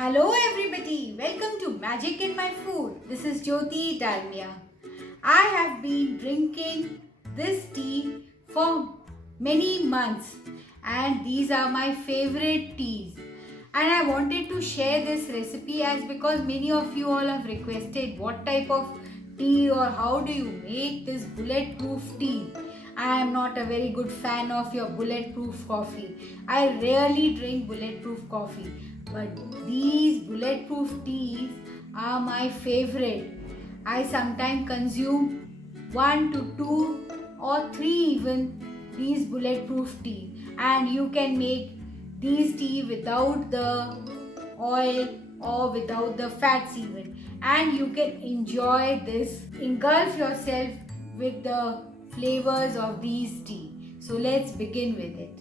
Hello everybody, welcome to Magic in My Food. This is Jyoti Dalmia. I have been drinking this tea for many months and these are my favorite teas. And I wanted to share this recipe as because many of you all have requested what type of tea or how do you make this bulletproof tea. I am not a very good fan of your bulletproof coffee. I rarely drink bulletproof coffee. But these bulletproof teas are my favorite. I sometimes consume 1 to 2 or 3 even these bulletproof tea. And you can make these tea without the oil or without the fats even. And you can enjoy this, engulf yourself with the flavors of these tea. So let's begin with it.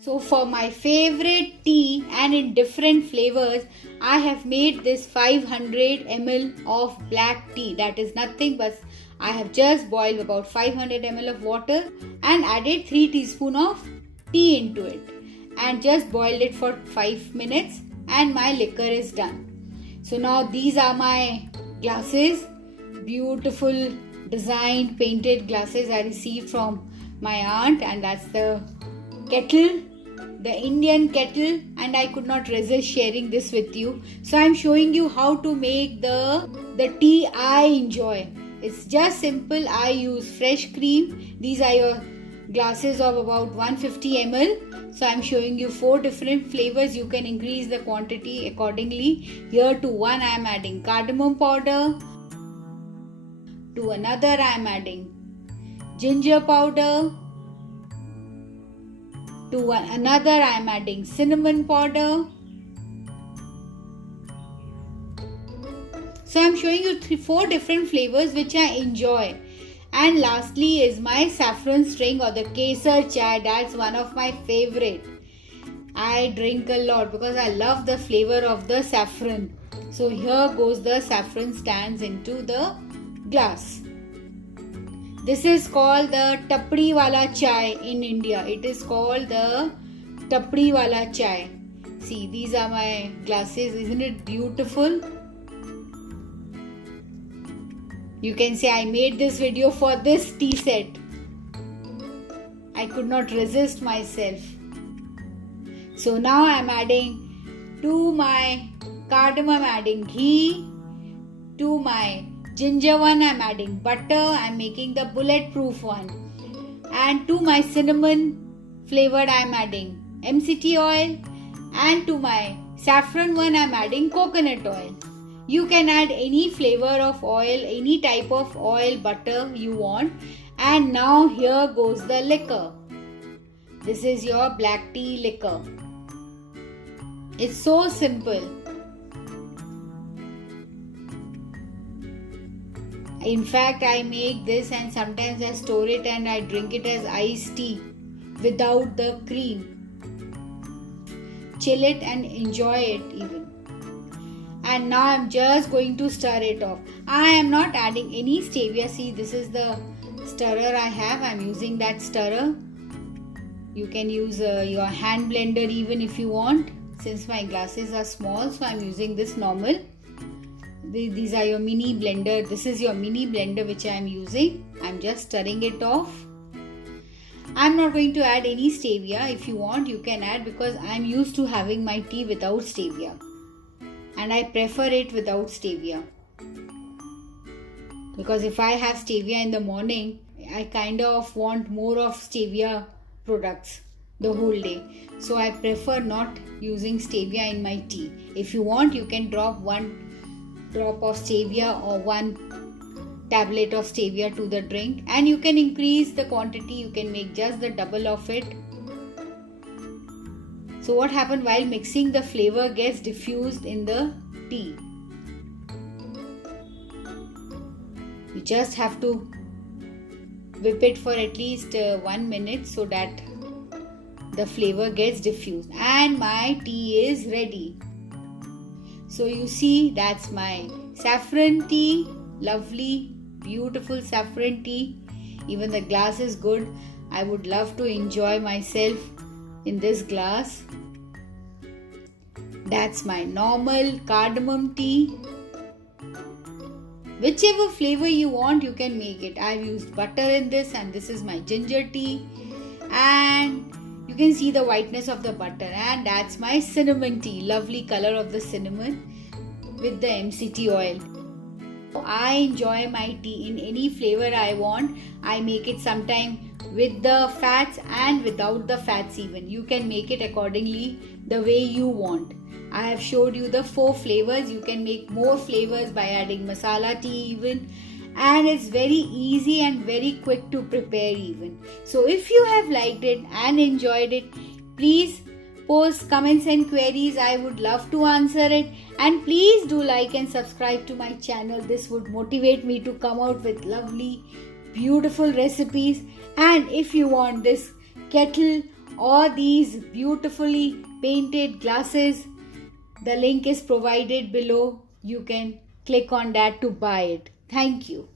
So for my favorite tea and in different flavors, I have made this 500 ml of black tea. That is nothing but I have just boiled about 500 ml of water and added 3 teaspoons of tea into it. And just boiled it for 5 minutes and my liquor is done. So now these are my glasses. Beautiful designed painted glasses I received from my aunt, and that's the kettle, the Indian kettle, and I could not resist sharing this with you. So I'm showing you how to make the tea I enjoy. It's just simple. I use fresh cream. These are your glasses of about 150 ml. So I'm showing you 4 different flavors. You can increase the quantity accordingly. Here to one I am adding cardamom powder. To another I am adding ginger powder. To another I am adding cinnamon powder. So I am showing you 4 different flavors which I enjoy. And lastly is my saffron string or the kesar chai. That's one of my favorite. I drink a lot because I love the flavor of the saffron. So here goes the saffron stands into the glass. This is called the tapdi wala chai in India. It is called the tapdi wala chai. See, these are my glasses. Isn't it beautiful? You can say I made this video for this tea set. I could not resist myself. So now I am adding to my cardamom, adding ghee. To my ginger one I am adding butter. I am making the bulletproof one. And to my cinnamon flavored I am adding MCT oil. And to my saffron one I am adding coconut oil. You can add any flavor of oil, any type of oil, butter you want. And now here goes the liquor. This is your black tea liquor. It's so simple. In fact, I make this and sometimes I store it and I drink it as iced tea without the cream. Chill it and enjoy it even. And now I'm just going to stir it off. I am not adding any stevia. See, this is the stirrer I have. I'm using that stirrer. You can use your hand blender even if you want. Since my glasses are small, so I'm using this normal. These are your mini blender. This is your mini blender which I am using. I'm just stirring it off. I'm not going to add any stevia. If you want, you can add because I'm used to having my tea without stevia. And I prefer it without stevia. Because if I have stevia in the morning, I kind of want more of stevia products the whole day. So I prefer not using stevia in my tea. If you want, you can drop 1 drop of stevia or 1 tablet of stevia to the drink. And you can increase the quantity. You can make just the double of it. So what happens while mixing, the flavor gets diffused in the tea. You just have to whip it for at least 1 minute so that the flavor gets diffused. And my tea is ready. So you see, that's my saffron tea. Lovely, beautiful saffron tea. Even the glass is good. I would love to enjoy myself in this glass. That's my normal cardamom tea. Whichever flavor you want, you can make it. I've used butter in this, and this is my ginger tea. And you can see the whiteness of the butter. And that's my cinnamon tea. Lovely color of the cinnamon with the MCT oil. I enjoy my tea in any flavor I want. I make it sometime with the fats and without the fats even. You can make it accordingly the way you want. I have showed you the 4 flavors. You can make more flavors by adding masala tea even. And it's very easy and very quick to prepare even. So if you have liked it and enjoyed it, please post comments and queries. I would love to answer it. And please do like and subscribe to my channel. This would motivate me to come out with lovely, beautiful recipes. And if you want this kettle or these beautifully painted glasses, the link is provided below. You can click on that to buy it. Thank you.